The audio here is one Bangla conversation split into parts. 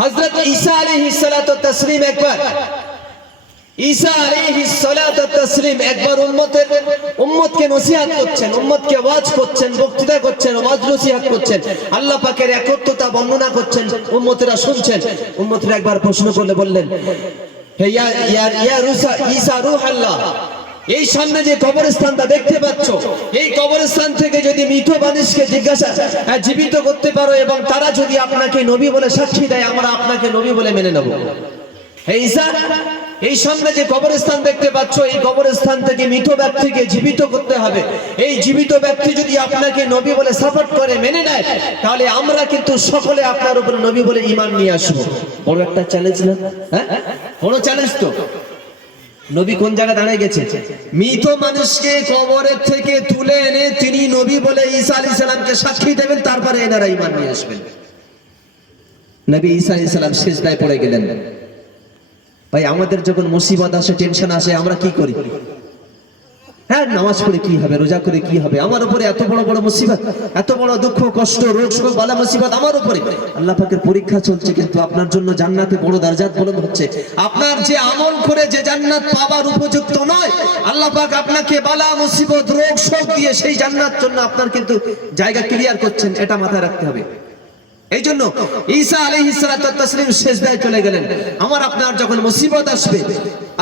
হযরত ঈসা আলাইহিস সালাতু ওয়াত তাসলিম একবার ঈসা আলাইহিস সালাতু ওয়াত তাসলিম একবার উম্মতকে নসিহত করছেন, উম্মতকে ওয়াজ করছেন, বক্তৃতা করছেন, ওয়াজ নসিহত করছেন, আল্লাহ পাকের একত্বতা বর্ণনা করছেন, উম্মতেরা শুনছেন। উম্মতেরা একবার প্রশ্ন করলে বললেন, হে ইয়া ঈসা রূহুল্লাহ, এই সামনে যে কবরস্থানটা দেখতে পাচ্ছ, এই কবরস্থান থেকে যদি মৃত মানুষকে জীবিত করতে পারো এবং তারা যদি আপনাকে নবী বলে সাক্ষী দেয়, আমরা আপনাকে নবী বলে মেনে নেব। হে ঈসা, এই সামনে যে কবরস্থান দেখতে পাচ্ছ, এই কবরস্থান থেকে মৃত ব্যক্তিকে জীবিত করতে হবে। এই জীবিত ব্যক্তি যদি আপনাকে নবী বলে সাপোর্ট করে, মেনে নেয়, তাহলে আমরা কিন্তু সকলে আপনার উপরে নবী বলে ঈমান নিয়ে আসবো। বড় একটা চ্যালেঞ্জ না? হ্যাঁ, বড় চ্যালেঞ্জ তো। নবী কোন জায়গায় দাঁড়িয়ে গেছে? মৃত মানুষকে কবরের থেকে তুলে এনে তিনি নবী বলে ঈসা আলাইহিস সালামকে সাক্ষী দেবেন, তারপরে এনারা ঈমান নিয়ে আসবেন। নবী ঈসা আলাইহিস সালাম সিজদায় পড়ে গেলেন। ভাই, আমাদের যখন মুসিবত আসে, টেনশন আসে, আমরা কি করি? হ্যাঁ, নামাজ পড়ে কি হবে, রোজা করে কি হবে? আমার উপরে এত বড় বড় মুসিবত, এত বড় দুঃখ কষ্ট, রোগ শোক বালা মুসিবত আমার উপরে। আল্লাহ পাকের পরীক্ষা চলছে, কিন্তু আপনার জন্য জান্নাতে বড় দরজাত বুলন্দ হচ্ছে। আপনার যে আমল করে যে জান্নাত পাবার উপযুক্ত নয়, আল্লাহ পাক আপনাকে বালা মুসিবত রোগ শোক দিয়ে সেই জান্নাত জন্য আপনার কিন্তু জায়গা ক্লিয়ার করছেন, এটা মাথায় রাখতে হবে। এই জন্য ঈসা আলাইহিস সালাতু ওয়াত তাসলিম সিজদায় চলে গেলেন। আমার আপনার যখন মুসিবত আসবে,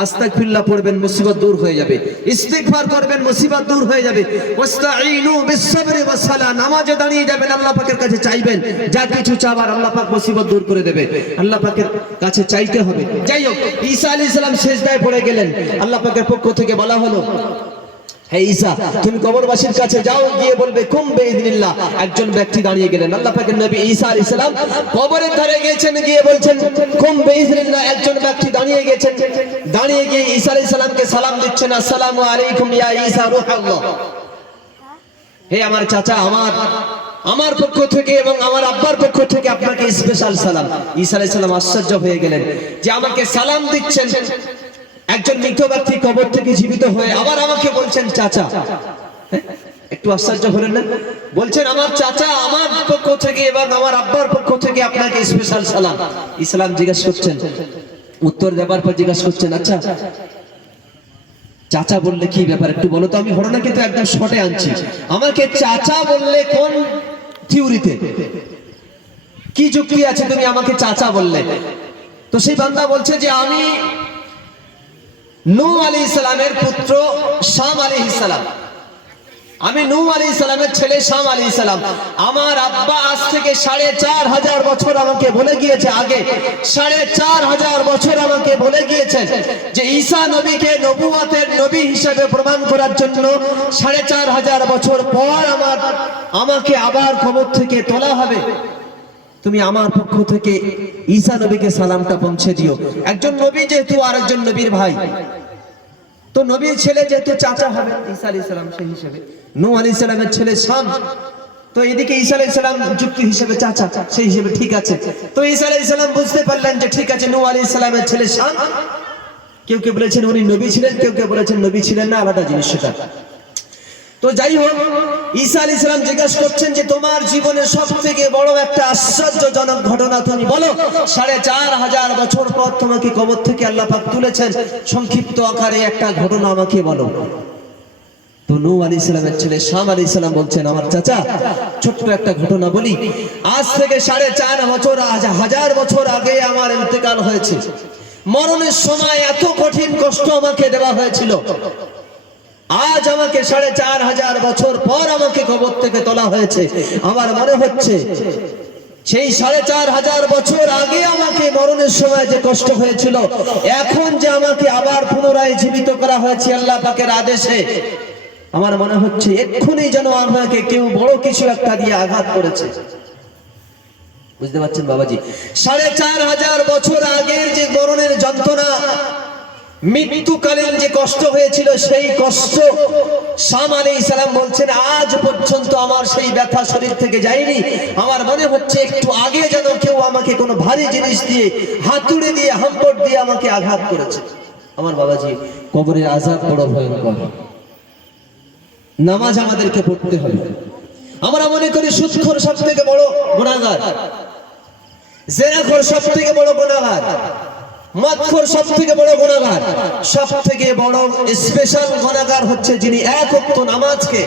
আস্তাগফিরুল্লাহ পড়বেন, মুসিবত দূর হয়ে যাবে। ইস্তিগফার করবেন, মুসিবত দূর হয়ে যাবে। ওয়াস্তাঈনু বিস-সাবরি ওয়াস-সালাহ, নামাজে দাঁড়িয়ে যাবেন, আল্লাহ পাকের কাছে চাইবেন, যা কিছু চাবার আল্লাহ পাক মুসিবত দূর করে দেবে। আল্লাহ পাকের কাছে চাইতে হবে। যাই হোক, ঈসা আলাইহিস সালাম সিজদায় পড়ে গেলেন। আল্লাহ পাকের পক্ষ থেকে বলা হলো, হে ঈসা, তুমি কবরবাসীর কাছে যাও, গিয়ে বলবে কুম বিইذنিল্লাহ। একজন ব্যক্তি দাঁড়িয়ে গেলেন। আল্লাহ পাকের নবী ঈসা আলাইহিস সালাম কবরের ধারে গিয়েছেন, গিয়ে বলছেন কুম বিইذنিল্লাহ। একজন ব্যক্তি দাঁড়িয়ে গেছেন, দাঁড়িয়ে গিয়ে ঈসা আলাইহিস সালামকে সালাম দিচ্ছেন, আসসালামু আলাইকুম ইয়া ঈসা রূহুল্লাহ। হে আমার চাচা, আমার পক্ষ থেকে এবং আমার আব্বার পক্ষ থেকে আপনাকে স্পেশাল সালাম। ঈসা আলাইহিস সালাম আশ্চর্য হয়ে গেলেন যে আমাকে সালাম দিচ্ছেন একজন মৃত ব্যক্তি কবর থেকে জীবিত হয়ে, আবার আমাকে বলছেন চাচা। একটু আশ্চর্য হলেন না? বলছেন আমার চাচা, আমার পক্ষ থেকে এবং আমার আব্বার পক্ষ থেকে আপনাকে স্পেশাল সালাম। ইসলাম জিজ্ঞেস করছেন, উত্তর দেবার পর জিজ্ঞেস করছেন, আচ্ছা চাচা বললে কি ব্যাপার, একটু বলো তো। আমি ঘটনা কিন্তু একদম শর্টে আনছি। আমাকে চাচা বললে কোন থিওরিতে, কি যুক্তি আছে তুমি আমাকে চাচা বললে? তো সেই বান্দা বলছে যে আমি নূহ আলাইহিস সালামের পুত্র শাম আলাইহিস সালাম, আমি নূহ আলাইহিস সালামের ছেলে শাম আলাইহিস সালাম। আমার আব্বা আজ থেকে ৪৫০০ বছর আমাকে বলে গিয়েছে, আগে ৪৫০০ বছর আমাকে বলে গিয়েছেন যে ঈসা নবীকে নবুয়তের নবী হিসেবে প্রমাণ করার জন্য ৪৫০০ বছর পর আমাকে আবার কবর থেকে তোলা হবে। তুমি আমার পক্ষ থেকে ঈসা নবীকে সালামটা পৌঁছে দিও। একজন নবী যেহেতু আরেকজন নবীর ভাই, তো নবীর ছেলে যেহেতু চাচা হবে ঈসা আলাইহিস সালাম, সেই হিসেবে নূহ আলাইহিস সালামের ছেলে শাম, তো এদিকে ঈসা আলাইহিস সালাম যুক্তি হিসেবে চাচা, সেই হিসেবে ঠিক আছে। তো ঈসা আলাইহিস সালাম বুঝতে পারলেন যে ঠিক আছে, নূহ আলাইহিস সালামের ছেলে শাম। কেউ কেউ বলেছেন উনি নবী ছিলেন, কেউ কেউ বলেছেন নবী ছিলেন না, আলাদা জিনিস সেটা। তো যাই হোক, ঈসা আলাইহিস সালাম জিজ্ঞাসা করছেন যে তোমার জীবনের সবথেকে বড় একটা আশ্চর্যজনক ঘটনা তুমি বলো। ৪৫০০ বছর পর তোমাকে কবর থেকে আল্লাহ পাক তুলেছেন, সংক্ষিপ্ত আকারে একটা ঘটনা আমাকে বলো। তো নূহ আলাইহিস সালামের ছেলে শাম আলাইহিস সালাম বলছেন, আমার চাচা ছোট্ট একটা ঘটনা বলি। আজ থেকে ৪৫০০ বছর আগে আমার ইন্তেকাল হয়েছে। মরণের সময় এত কঠিন কষ্ট আমাকে দেওয়া হয়েছিল, আজ আমাকে ৪৫০০ বছর পর আমাকে কবর থেকে তোলা হয়েছে। আমার মনে হচ্ছে সেই ৪৫০০ বছর আগে আমাকে মরণের সময় যে কষ্ট হয়েছিল, এখন যে আমাকে আবার পুনরায় জীবিত করা হয়েছে আল্লাহ পাকের আদেশে, আমার মনে হচ্ছে এক্ষুনি যেন আমাকে কেউ বড় কিছু একটা দিয়ে আঘাত করেছে। বুঝতে পারছেন বাবাজি? ৪৫০০ বছর আগের যে মরণের যন্ত্রণা, মৃত্যুকালীন যে কষ্ট হয়েছিল, সেই কষ্ট শাম আলাইহিস সালাম বলছেন আজ পর্যন্ত আমার সেই ব্যথা শরীর থেকে যায়নি। আমার মনে হচ্ছে একটু আগে যেন কেউ আমাকে কোনো ভারী জিনিস দিয়ে, হাতুড়ি দিয়ে, হাম্পট দিয়ে আমাকে আঘাত করেছে। আমার বাবাজি, কবরের আযাব বড় ভয়ঙ্কর। নামাজ আমাদেরকে পড়তে হবে। আমরা মনে করি সুদখোর সবথেকে বড় গুনাহগার, জেনাখোর সব থেকে বড় গুনাহগার, মদখোর সব থেকে বড় গুনাহগার, সব থেকে বড় স্পেশাল গুনাহগার হচ্ছে যিনি এক ওয়াক্ত নামাজকে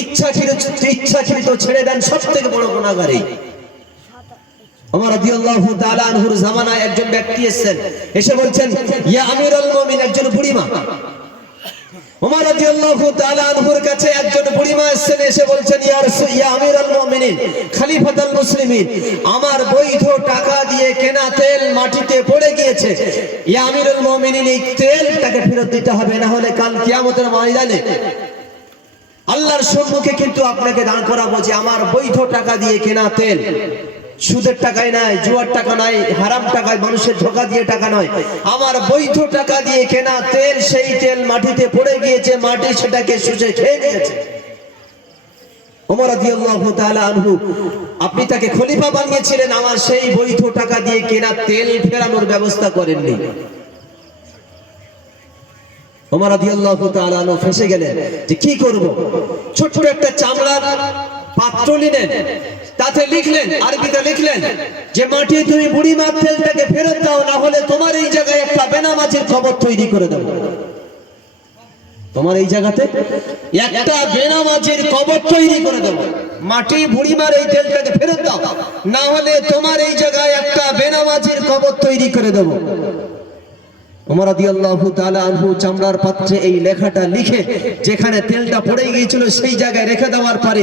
ইচ্ছাকৃত ছেড়ে দেন, সব থেকে বড় গুনাহগার এই। ওমর রাদিয়াল্লাহু তাআলা আনহুর জামানায় একজন ব্যক্তি এসেছেন, এসে বলছেন, ইয়া আমিরুল মুমিনিন, একজন বুড়িমা। ওমর রাদিয়াল্লাহু তাআলা আনহুর কাছে একজন বুড়িমা এসেছেন, এসে বলছেন, ইয়া আমিরুল মুমিনিন খলিফাতুল মুসলিমিন, আমার বৈধ টাকা দিয়ে কেনা তেল মাটিতে পড়ে গিয়েছে। ইয়া আমিরুল মুমিনিন, এই তেলটাকে ফেরত দিতে হবে, না হলে কাল কিয়ামতের ময়দানে আল্লাহর সম্মুখে কিন্তু আপনাকে দাঁড় করাবো যে আমার বৈধ টাকা দিয়ে কেনা তেল, সুদের টাকায় নাই, জুয়ার টাকা নাই, হারাম টাকায়, মানুষের ধোঁকা দিয়ে টাকা নয়, আমার বৈধ টাকা দিয়ে কেনা তেল, সেই তেল মাটিতে পড়ে গিয়েছে, মাটি সেটাকে শুষে খেয়ে নিয়েছে। ওমর রাদিয়াল্লাহু তাআলা আনহু, আপনি তাকে খলিফা বানিয়েছিলেন, আমার সেই বৈধ টাকা দিয়ে কেনা তেল ফেরানোর ব্যবস্থা করেননি। ওমর রাদিয়াল্লাহু তাআলা আনহু ফেঁসে গেলেন যে কি করব। ছোট্ট একটা চামড়ার পাত্র নিলেন, তাতে লিখলেন, আরবিতে লিখলেন যে মাটি তুমি বুড়িমার তেলটাকে ফেরত দাও, না হলে তোমার এই জায়গায় একটা বেনামাজির কবর তৈরি করে দেব। তোমার এই জায়গাতে একটা বেনামাজির কবর তৈরি করে দেব, মাটি বুড়িমার এই তেলটাকে ফেরত দাও, না হলে তোমার এই জায়গায় একটা বেনামাজির কবর তৈরি করে দেব। ওমর রাদিয়াল্লাহু তাআলা আনহু চামড়ার পাত্রে এই লেখাটা লিখে যেখানে তেলটা পড়ে গিয়েছিল সেই জায়গায় রেখে দেওয়ার পরে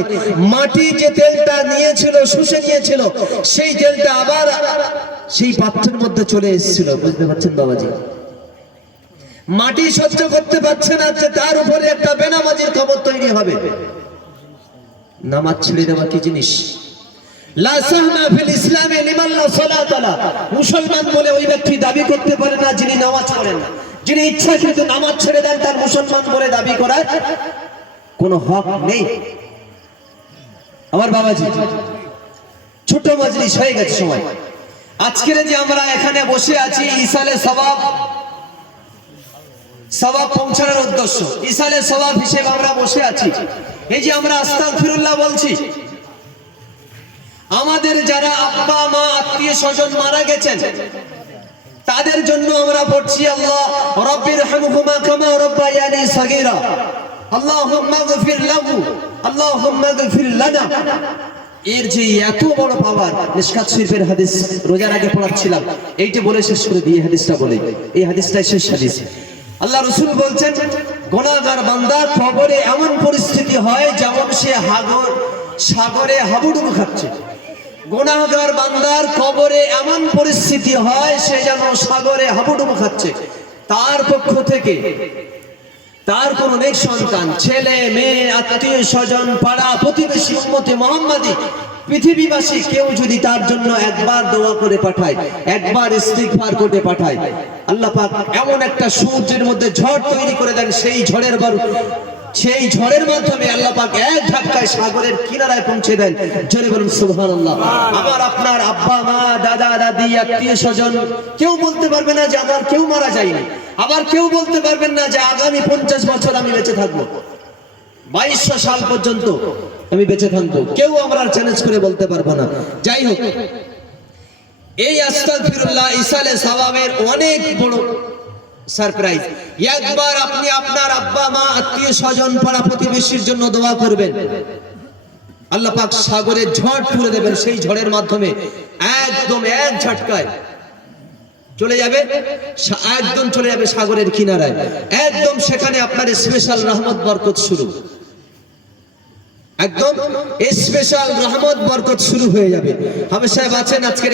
মাটি যে তেলটা নিয়েছিল, শুষে নিয়েছিল, সেই তেলটা আবার সেই পাত্রের মধ্যে চলে এসেছিল। বুঝতে পারছেন বাবাজি? মাটি সহ্য করতে পারছে না যে তার উপরে একটা বেনামাজির কবর তৈরি হবে। নামাজ ছেড়ে দেওয়া কি জিনিস? লা সাহমা ফিল ইসলামে লিমান লা সালাত লা। মুসলমান বলে ওই ব্যক্তি দাবি করতে পারে না যিনি নামাজ পড়েন না। যিনি ইচ্ছাকৃত নামাজ ছেড়ে দেন, তার মুসলমান বলে দাবি করার কোনো হক নেই। আমার বাবাজি, ছোট মজলিস হয়ে গেছে সময়। আজকের যে আমরা এখানে বসে আছি, ইসালে সওয়াব পৌঁছানোর উদ্দেশ্য, ইসালে সওয়াব হিসেবে আমরা বসে আছি। এই যে আমরা আস্তাগফিরুল্লাহ বলছি, আমাদের যারা আব্বা মা আত্মীয় স্বজন মারা গেছেন তাদের জন্য আমরা পড়ছি, আল্লাহ রাব্বিরহামহুমা কামা রাব্বায়ানি সাগীরা, আল্লাহুম্মা গফির লাহু, আল্লাহুম্মা গফির লানা। এর যে এত বড় পাওয়ার, মিশকাত শরীফের হাদিস রোজার আগে পড়াচ্ছিলাম, এইটা বলে শেষ করে দিয়ে হাদিসটা বলে, এই হাদিসটাই শেষ হাদিস। আল্লাহ রাসূল বলছেন, গুনাহগার বান্দা কবরে এমন পরিস্থিতি হয় যেমন সে সাগরে হাবুডুবু খাচ্ছে। গুনাহগার বান্দার কবরে এমন পরিস্থিতি হয় সে যেন সাগরে হাবুডুবু খাচ্ছে। তার পক্ষ থেকে তার কোন নেক সন্তান, ছেলে মেয়ে, আত্মীয় স্বজন, পাড়া প্রতিবেশী, উম্মতে মুহাম্মাদি, পৃথিবীবাসী কেউ যদি তার জন্য একবার দোয়া করে পাঠায়, একবার ইস্তিগফার করে পাঠায়, আল্লাহ পাক এমন একটা সূর্যের মধ্যে ঝড় তৈরি করে দেন, সেই ঝড়ের মাধ্যমে আল্লাহ পাক এক ধাক্কায় সাগরের কিনারায় পৌঁছে দেন। জোরে বলুন সুবহানাল্লাহ। আমার আপনার আব্বা মা, দাদা দাদি, আত্মীয় স্বজন কেউ বলতে পারবে না যে আমার কেউ মারা যায়নি, আবার কেউ বলতে পারবেন না যে আগামী 50 বছর আমি বেঁচে থাকবো, 2200 সাল পর্যন্ত আমি বেঁচে থাকবো, কেউ আমরা চ্যালেঞ্জ করে বলতে পারবো না। যাই হোক, এই আস্তাগফিরুল্লাহ ইসালে সওয়াবের অনেক বড় সারপ্রাইজ। একবার আপনি আপনার আব্বা মা, আত্মীয় স্বজন, পাড়া প্রতিবেশীর জন্য দোয়া করবেন, আল্লাহ পাক সাগরে ঝড় তুলে দেবেন। সেই ঝড়ের মাধ্যমে একদম এক ঝটকায় চলে যাবে, একদম চলে যাবে সাগরের কিনারায়, একদম সেখানে আপনার স্পেশাল রহমত বরকত শুরু, একদম স্পেশাল রহমত বরকত শুরু হয়ে যাবে। হাফেজ সাহেব আছেন, আজকে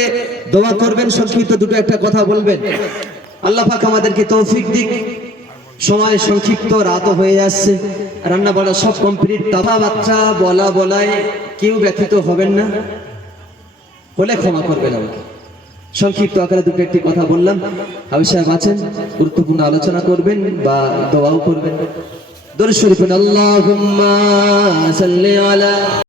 দোয়া করবেন, সংক্ষিপ্ত দুটো একটা কথা বলবেন। আল্লাহ পাক আমাদেরকে তৌফিক দিক। সময় সংক্ষিপ্ত, রাতও হয়ে যাচ্ছে, রান্না বাড়া সব কমপ্লিট। কথাবার্তা বলায় কেউ ব্যথিত হবেন না, হলে ক্ষমা করবেন আমাকে। সংক্ষিপ্ত আকারে দুটো একটি কথা বললাম। হাফেজ সাহেব আছেন, গুরুত্বপূর্ণ আলোচনা করবেন বা দোয়াও করবেন। দরুদ শরীফ, আল্লাহুম্মা সাল্লি আলা